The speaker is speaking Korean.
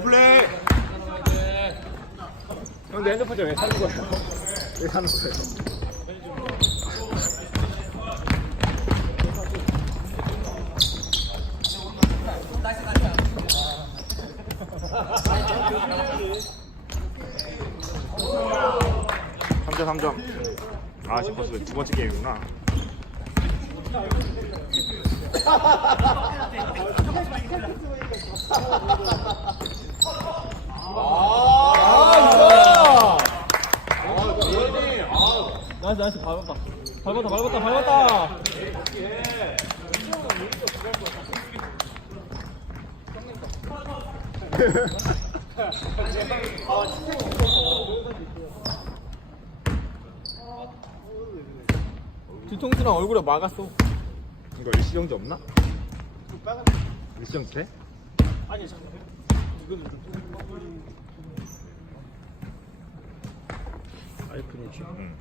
플레이. 형, 내 핸드폰 왜 사는 거야? 왜 사는 거야? 삼 점 삼 점 아, 싶었어. 두 번째 게임이구나. 나이스 나이스 밟았다 밟았다 밟았다 밟았다 뒤통수랑 얼굴에 막았어 이거 일시정지 없나? 일시정지 돼? 아이프니지 응.